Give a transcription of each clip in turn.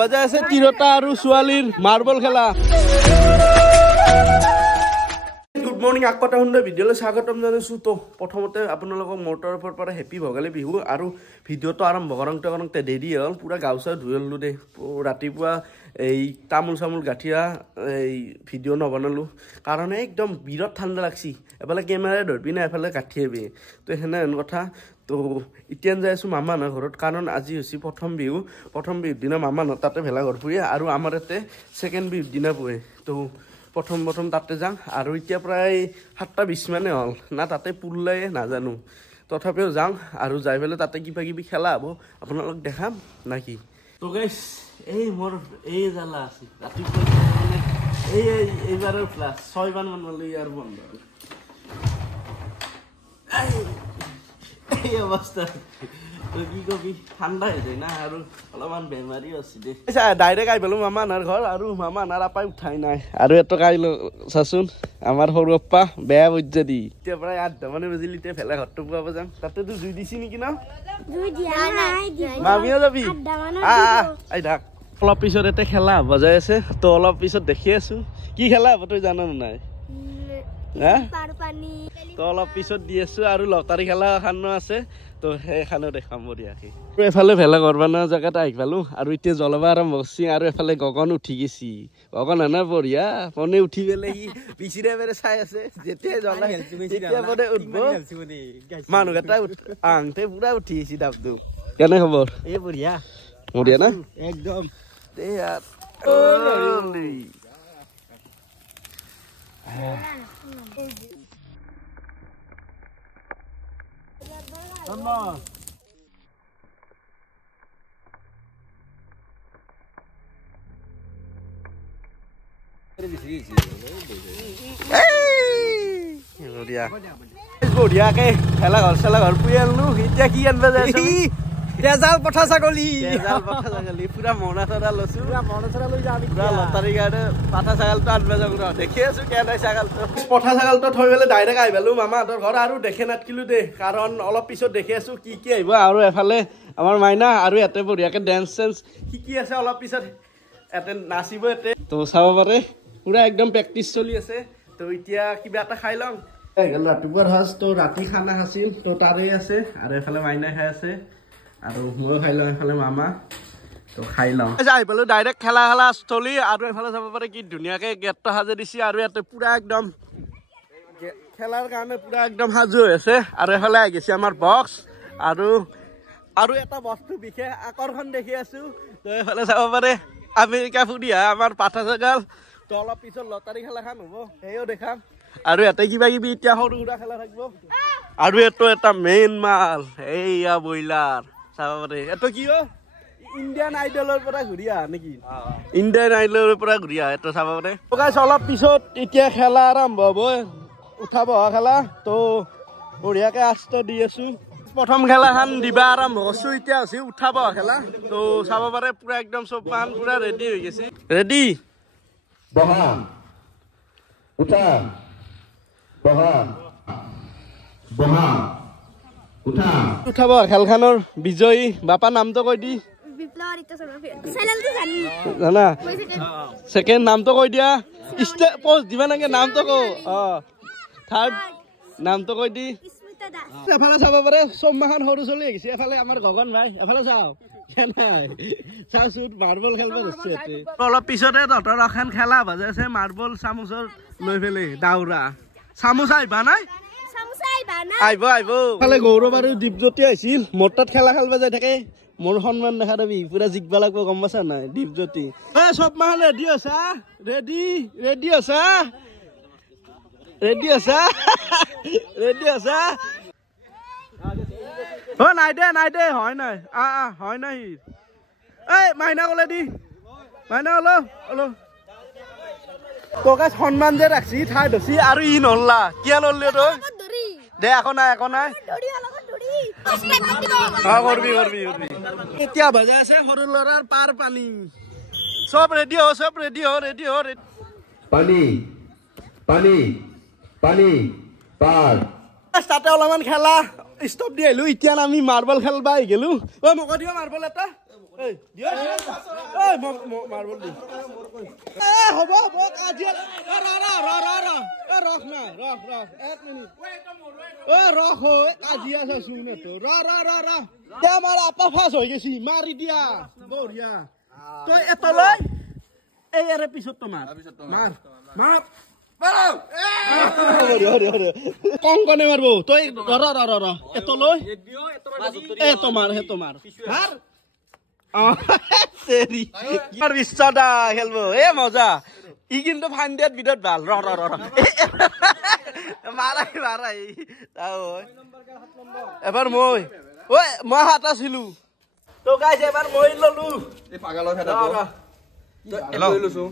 বাজাই আছে তিৰতা আৰু ছোৱালীৰ মাৰ্বল খেলা। গুড মৰ্নিং, আকটা সুন্দৰ ভিডিঅ'লৈ স্বাগতম জনাইছোঁ। তো প্ৰথমতে আপোনালোকক মোৰ তৰফৰ পৰা হেপী ভোগালী বিহু। আৰু ভিডিঅ'টো আৰম্ভ কৰোঁতে দেৰি হ'ল, পূৰা গাও চাও ধুই ল'লোঁ দেই। ৰাতিপুৱা এই তামোল চামোল গাঁঠিয়া এই ভিডিঅ' নবনালোঁ, কাৰণ একদম বিৰাট ঠাণ্ডা লাগছি। এফালে কেমেৰাই ধৰবি না, এফালে গাঁঠিয়াবি, তো সেনেহেন কথা। তো এতিয়া যাই আছোঁ মামাহঁতৰ ঘৰত, কাৰণ আজি হৈছে প্ৰথম বিহুৰ দিনা মামাহঁত তাতে ভেলাঘৰ ফুৰে, আৰু আমাৰ ইয়াতে ছেকেণ্ড বিহুৰ দিনা পুৱে। তো প্ৰথম তাতে যাওঁ। আৰু এতিয়া প্ৰায় 7:20 মানে হ'ল না, তাতে পুৰলাই নাজানো, তথাপিও যাওঁ। আৰু যাই পেলাই তাতে কিবা কিবি খেলা হ'ব, আপোনালোক দেখাম না কি। তো গাইছ, এই মোৰ এই জ্বালা আছে ৰাতিপুৱা, মানে এইবাৰৰ প্লাছ 6 মান হ'লে ইয়াৰ বন্ধ এই অৱস্থা। কি কবি, ঠাণ্ডা হৈ যায় না, আৰু অলপমান বেমাৰীও আছে দেই। ডাইৰেক্ট আহি পেলো মামাহঁতৰ ঘৰ, আৰু মামাহঁতৰ আপাই উঠাই নাই। আৰু এটা কাইলৈ চাচোন, আমাৰ সৰু আপ্পা বেয়া বজ্জা দি এতিয়া প্ৰায় 8 মানে বাজিল। এতিয়া ভেলা ঘৰটো পুৱাব যাম। তাতেতো জুই দিছি নেকি ন? মামিও যাবি? আই থাক। অলপ পিছত এটা খেলা হ'ব যাই আছে, তো অলপ পিছত দেখি আছো কি খেলা হ'ব তই জান নাই? তো অলপ পিছত দি আছো। আৰু লটাৰী খেলা এখানো আছে, তো সেইখানো দেখাম বঢ়িয়াকে। এফালে ভেলা ঘৰ বনোৱা জেগাত আহি পালো, আৰু এতিয়া জ্বলাব আৰম্ভ কৰিছে। আৰু এফালে গগন উঠি গেছি, গগন হেনা বঢ়িয়া মনে উঠি পেলাই সি পিছিৰে পেৰে চাই আছে। যেতিয়াই জ্বলা তেতিয়া মানে উঠব, মানুহকেইটা আহোঁতে পুৰা উঠি গেছি দাবটো। কেনে খবৰ? এই বঢ়িয়া বঢ়িয়া না একদম। বঢ়িয়াকে খেলা ঘৰ পুৰি আনলো। এতিয়া কি আনবা যায়? তেজাল পঠা ছাগলী পুৰা মৰণা চৰা লৈছো, পুৰা লটাৰী কাৰণে পাঠা ছাগালটো আনবা যাওঁ। দেখি আছো কেনে ছাগালটো, পঠা ছাগালটো থৈ পেলাই ডাইৰেক্ট আহি পালো মামাহঁতৰ ঘৰ। আৰু দেখে নাটকিলো দেই, কাৰণ অলপ পিছত দেখি আছো কি আহিব। আৰু এফালে আমাৰ মাইনা আৰু ইয়াতে বঢ়িয়াকে ডেন্স চেন্স শিকি আছে। অলপ পিছত ইয়াতে নাচিব ইয়াতে, তো চাব পাৰে। পুৰা একদম প্ৰেক্টিচ চলি আছে। তো এতিয়া কিবা এটা খাই লওঁ। ৰাতিপুৱাৰ সাজ, তো ৰাতি খানা খাইছিল, তো তাৰে আছে। আৰু এফালে মাইনাই খাই আছে, আৰু ময়ো খাই লওঁ, এফালে মামা। তো খাই লওঁ। আহি পালো ডাইৰেক্ট খেলা স্থলী। আৰু এফালে চাব পাৰে কি ধুনীয়াকে গেটটো সাজে দিছে। আৰু ইয়াতে পুৰা একদম খেলাৰ কাৰণে পুৰা একদম সাজু হৈ আছে। আৰু এফালে আহি গৈছে আমাৰ বক্স, আৰু এটা বস্তু বিশেষ আকৰ্ষণ দেখি আছো। তো এফালে চাব পাৰে আমেৰিকা ফুৰি আহা আমাৰ পাঠা ছাগাল। তো অলপ পিছত লটাৰী খেলাখন হ'ব, সেয়াও দেখাম। আৰু ইয়াতে কিবা কিবি এতিয়া সৰু সুৰা খেলা থাকিব। আৰু এইটো এটা মেইন মাল, এইয়া ব্ৰইলাৰ চাব পাৰে। এইটো কি ইণ্ডিয়ান আইডলৰ পৰা ঘূৰি আহা নেকি? ইণ্ডিয়ান আইডলৰ পৰা ঘূৰি আহা এইটো চাব পাৰে। অলপ পিছত এতিয়া খেলা আৰম্ভ হ'ব, উঠাব অহা খেলা। তো বঢ়িয়াকে আস্ত দি আছো। প্ৰথম খেলাখন দিবা আৰম্ভ কৰিছো। এতিয়া হৈছে উঠাব অহা খেলা। তো চাব পাৰে পুৰা একদম চব মাহান পুৰা ৰেডি হৈ গৈছে। ৰেডি বহা উঠা, বহা বহা উঠা। উঠাব খেলখনৰ বিজয়ী বাপা নামটো কৈ দি জানা, ছেকেণ্ড নামটো কৈ দিয়া, পোষ্ট দিবা নাগে, নামটো কো। থাৰ্ড নামটো কৈ দি। এফালে চাব পাৰে চব মাখান সৰু চলি আহিছে। এফালে আমাৰ গগন ভাই, এফালে চাওঁ চাওচোন মাৰ্বল খেলব ধৰছে। অলপ পিছতে তহঁতৰ এখন খেলা বাজে আছে, মাৰ্বল চামুচৰ লৈ পেলাই দাউৰা। চামুচ আহিবা নাই? আহিব ফালে গৌৰৱ আৰু দীপজ্যোতি আহিছিল। মোৰ তাত খেলা খেলবা যাই থাকে, মোৰ সন্মান দেখা দাবি পুৰা জিকবা লাগব, গম পাইছা নাই? দীপজ্যোতি চব মাখান ৰেডি আছা? ৰেডি আছা? নাই দে হয় নাই, হয় নাই। এই মাইনা কলে দি, মাইনা অলপ তোকে সন্মান যে ৰাখছি, ঠাই ধৰছি, আৰু ই নল্লা কিয় নল্লি তই? দে একো নাই কৰবি। এতিয়া বাজে আছে সৰু ল'ৰাৰ পাৰ পানী। সব ৰেডি হ। পানী পাৰ তাতে অলপমান খেলা ষ্টপ দি আহিলো এতিয়া আমি মাৰ্বল খেলবা আহি গেলো ঐ মোক দিও মাৰ্বল এটা ঐ দিও ঐ মাৰ্বল দি হ'ব আজি ৰখ না ৰখ 1 মিনিট ঐ ৰখ আজি আছে শুনে তো ৰ তে আমাৰ আপা ফাস হৈ গেছি মাৰি দিয়া বঢ়িয়া তই এতলৈ এই এৰে পিছত তো মাৰ কম কনে মারবো তুই এতলৈ এ তোমার বিশ্বটা খেলবো এ মজা ই কিন্তু ফাইন্ডিয়াত বিদত ভাল মারাই এবার মই হাত আছিলো তো গাইছ এবার মই ললো এই পাগলৰ হেতা লৈ লছো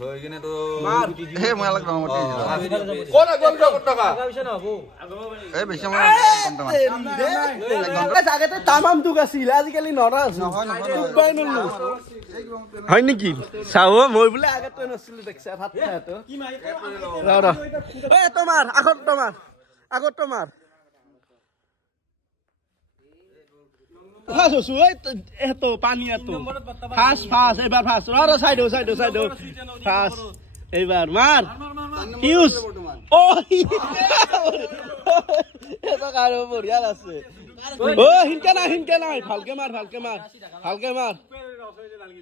লৈ কিনে তো মার হে মই লাগ মতে কোন গল কত টাকা আগাইছে না হবো এই বেছি মই ঘন্টা আগতে তামাম দুক আছিল আজিকালি নৰা আছে নহয় নলু হয় নেকি চাও মই বলে আগতে নছিল দেখছ ভাত খায় তো কি মাই ৰ এ তোমার আগত তোমার ফাস এতো পানি এতো ফাস এবার ফাস র সাইড ফাস এবার মার কিউস ও এতো কারো বড়িয়া আছে ও হিনকে নাই ভালকে মার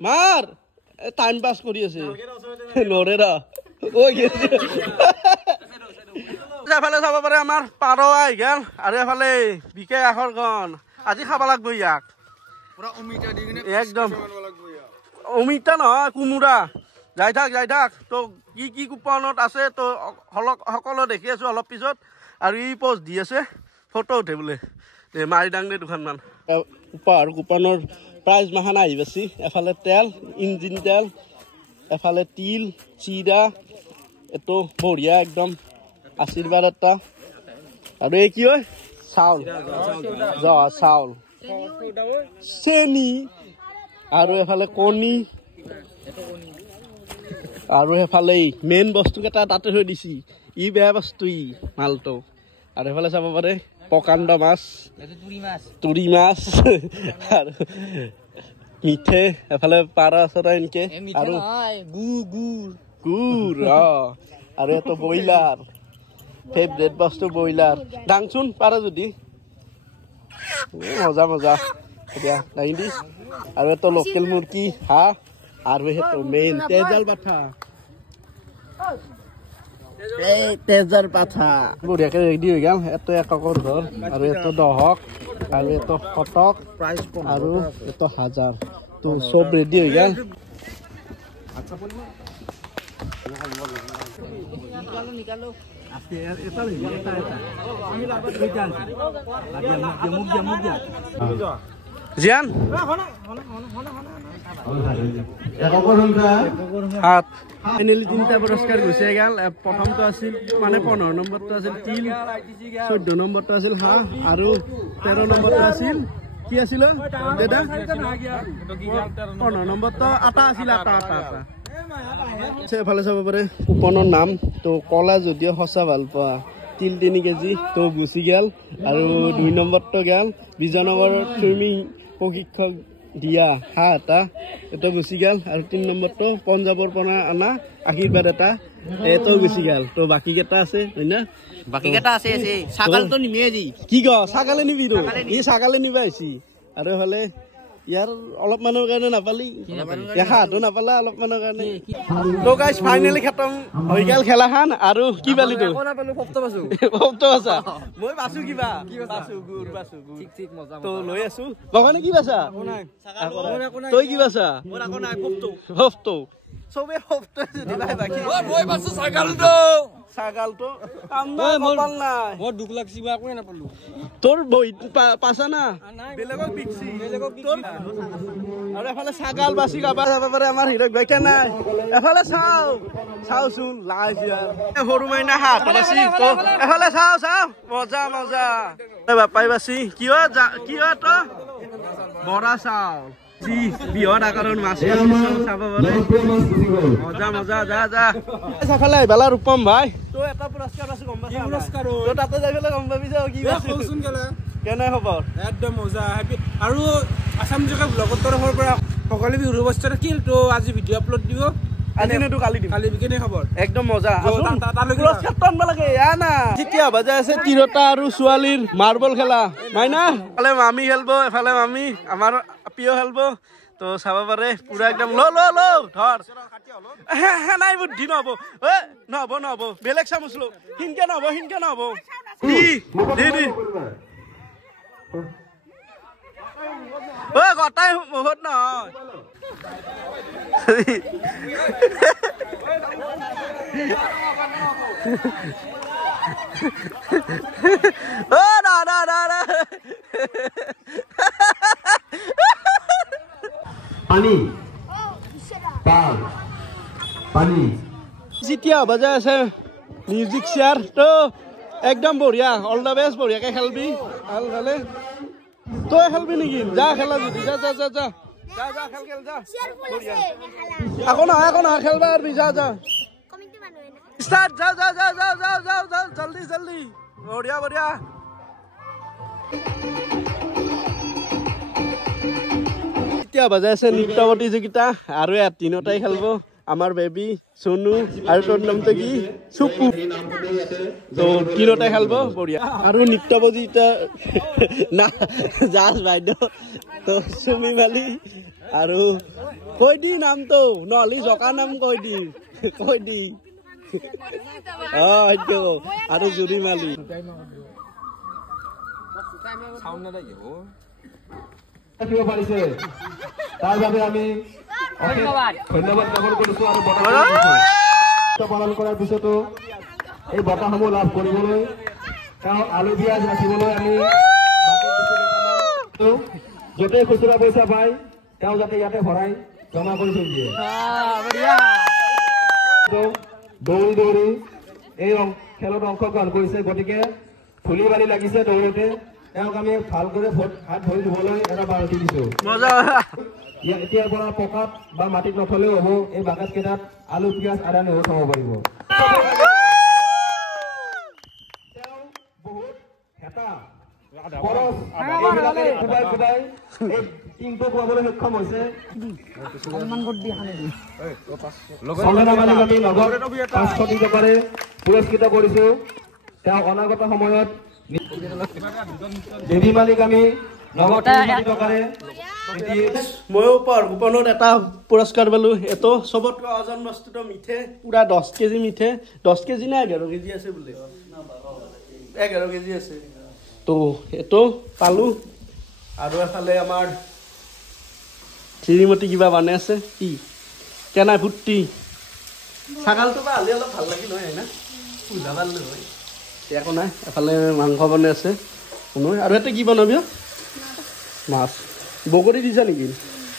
মার টাইম পাস কৰি আছে নৰে ৰা ও গেছে এফালে চাব পাৰে আমাৰ পাৰ আহি গেল আৰু এফালে বিকে আখৰ গন আজি খাবা লাগব ইয়াক পুৰা অমিতা দি কিনে একদম অমিতা নহয় কুমুৰা যাই থাক তো কি কুপনত আছে তো সকলো দেখি আছো অলপ পিছত আৰু ই পোষ্ট দি আছে ফটো উঠে বোলে মাৰি ডাং দে দুখনমান উপহাৰ কুপনৰ প্ৰাইজ মাহান আহি পাছি এফালে তেল ইঞ্জিন তেল এফালে তিল চিৰা এটো বঢ়িয়া একদম আশীৰ্বাদ এটা আৰু এই কি হয় চাউল চেনি আৰু এফালে কণী আৰু এফালে মেইন বস্তু কেইটা তাতে থৈ দিছি ই বেয়া বস্তু ই মালটো আৰু এফালে চাব পাৰে প্ৰকাণ্ড মাছ তুৰি মাছ আৰু মিঠে এফালে পাৰা আছে এনেকে আৰু গুৰ আৰু এটা ব্ৰইলাৰ ফেভৰেট বস্তু ব্ৰইলাৰ ডাংচোন পাৰা যদি মজা এতিয়া দাঙি দি আৰু এটা লোকেল মুৰ্গী হাঁহ আৰু সেইটো মেইন তেজৰ পাঠা বঢ়িয়াকে ৰেডি হৈ গ'ল এইটো একৰ ঘৰ আৰু এইটো দহক আৰু এইটো শতক আৰু এইটো 1000 তো চব ৰেডি হৈ গ'ল নিকালো জিয়ান ফাইনেলি 3টা পুৰস্কাৰ গুচি গেল প্ৰথমটো আছিল মানে 15 নম্বৰটো আছিল তিল 14 নম্বৰটো আছিল হাঁহ আৰু 13 নম্বৰটো আছিল কি আছিল দাদা 15 নম্বৰটো আটা আছিল আটা এফালে চাব পাৰে কুপনৰ নাম তো কলা যদিও সঁচা ভাল পোৱা তিল 3 কেজি তো গুচি গেল আৰু 2 নম্বৰটো গেল বিজয়নগৰৰ সুইমিং প্ৰশিক্ষক দিয়া হাঁহ এটা এটা গুচি গেল আৰু 3 নম্বৰটো পঞ্জাবৰ পৰা আনা আশীৰ্বাদ এটা এটো গুচি গেল তো বাকি কেটা আছে হয় না বাকি কেটা আছে ছাগলটো নিমিয়ে দি কি গ ছাগলে নিবি ৰ ই ছাগলে নিবা আইছি আৰু হলে ইয়াৰ অলপ মানৰ কাৰণে নাপালি হাঁহটো নাপালা অলপ মানৰ কাৰণে তো গাইস ফাইনালি খতম হৈ গেল খেলাখান আৰু কি পালি তো ফটো পাছা মই বাসু কিবা বাসু গুৰ ঠিক মজা তো লৈ আছো লগনে কি বাসা তই কি বাসা মোৰ আকো নাই ফটো সবে ফটো যদি ভাই বাকি মই বাসু ছাগলটো কপাল নাই মোৰ দুখ লাগছি বা কোনে নাপালো তোৰ বই পাছা না বেলেগক বিকছি তোৰ আৰু এফালে ছাগল বাসি গাবা পাৰে আমাৰ হিৰক বাইকা নাই এফালে চাওচোন লাজিয়া সৰু মাইনা হাত বাসি তো এফালে চাও মজা বাপাই বাসি কি হয় তো বৰা চাউল জি বিহত আকাৰৰ মাছ চাব পাৰে মজা মজা যা যা চাফালে বেলা ৰূপম ভাই তো এটা পুৰস্কাৰ আছে গম পাইছা পুৰস্কাৰ তো তাতে যাই পেলাই গম পাবি কি আছে কওচোন কেনে খবৰ একদম মজা হেপি আৰু আসাম জগা ব্লগৰ তৰফৰ পৰা সকলো বিহুৰ অৱস্থা থাকিল তো আজি ভিডিঅ' আপলোড দিব আজি নেটো কালি দিম কালি কেনে খবৰ একদম মজা পুৰস্কাৰ টানব লাগে না যেতিয়া বাজাই আছে তিৰতা আৰু ছোৱালীৰ মাৰ্বল খেলা মাইনা এফালে মামি খেলব এফালে মামি আমাৰ পিও খেলব তো চাব পাৰে পুৰা একদম ল ল ল ধৰ নাই বুদ্ধি নহব নহব নহব বেলেগ চামুচ লো হিনকে নহব দি গটাই বহুত নহয় পানী পানী যেতিয়া বাজাই আছে মিউজিক চেয়াৰ তো একদম বঢ়িয়া অল দ্য বেষ্ট বঢ়িয়াকে খেলবি ভাল ভালে তই খেলবি নেকি যা খেলা যদি যা যা যা যা যা যা খেল যা আকৌ নহয় খেলবা আৰু যা যা স্টাৰ্ট যা যা যা যা যা যা যা জলদি জলদি বঢ়িয়া বঢ়িয়া এতিয়া বাজাই আছে নৃত্য প্ৰতিযোগিতা আৰু ইয়াত তিনিটাই খেলব আমাৰ বেবী সোনু আৰু তোৰ নামটো কি চুপু তো তিনিটাই খেলব বঢ়িয়া আৰু নৃত্য প্ৰতিযোগিতা না জাজ বাইদেউ তো চুমি মালি আৰু কৈ দি নামটো নহ'লে জকা নাম কৈ দি সেইটো আৰু জুৰি মালি ৰাখিব পাৰিছে তাৰ বাবে আমি ধন্যবাদ জ্ঞাপন কৰিছো আৰু পালন কৰাৰ পিছতো এই বঁটাসমূহ লাভ কৰিবলৈ তেওঁ আলু পিঁয়াজ ৰাখিবলৈ আমি য'তেই খুচুৰা পইচা পায় তেওঁ যাতে ইয়াতে ভৰাই জমা কৰি থৈ দিয়ে দৌৰি দৌৰি এই খেলত অংশগ্ৰহণ কৰিছে গতিকে ফুলি বালি লাগিছে দৌৰোতে তেওঁক আমি ভালকৈ হাত ভৰি ধুবলৈ এটা বাল্টি দিছোঁ এতিয়াৰ পৰা পকাত বা মাটিত নথলেও হ'ব এই বাকেট কেইটাত আলু পিঁয়াজ আদা নহৰু থব পাৰিব তেওঁ বহুত হেঁচা খৰচ এইবিলাকে কোবাই কোবাই এই টিমটো খোৱাবলৈ সক্ষম হৈছে আমি লগত 500 টকাৰে পুৰস্কৃত কৰিছো তেওঁ অনাগত সময়ত দেৱী মালিক আমি ময়ো গোপনত এটা পুৰস্কাৰ পালো এইটো চবতকৈ ওজন বস্তুটো মিঠে পুৰা 10 কেজি মিঠে 10 কেজি নে 11 কেজি আছে বোলে 11 কেজি আছে তো এইটো পালো আৰু এফালে আমাৰ শ্ৰীমতী কিবা বনাই আছে কি কেনা ফুটি ছাগালটো বা হ'লে অলপ ভাল লাগিল হয় না পূজা পাৰলো হয় একো নাই এফালে মাংস বনাই আছে কোনো আৰু এটা কি বনাবি মাছ বগৰী দিছা নেকি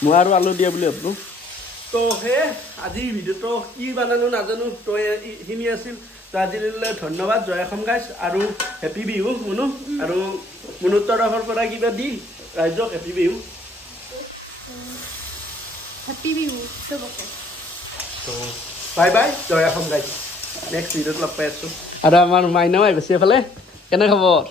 মই আৰু আলু দিয়া বুলি ভাবিলোঁ তো সেই আজিৰ ভিডিঅ'টো কি বনালোঁ নাজানো তো এইখিনি আছিল তো আজিলৈ ধন্যবাদ জয় অসম গাইজ আৰু হেপী বিহু মুনু আৰু মুনুৰ তৰফৰ পৰা কিবা দি ৰাইজক হেপী বিহু তো বাই বাই জয় অসম গাইজ নেক্সট ভিডিঅ'ত লগ পাই আছোঁ আৰু আমাৰ মাইনাও আহিছে এইফালে কেনে খবৰ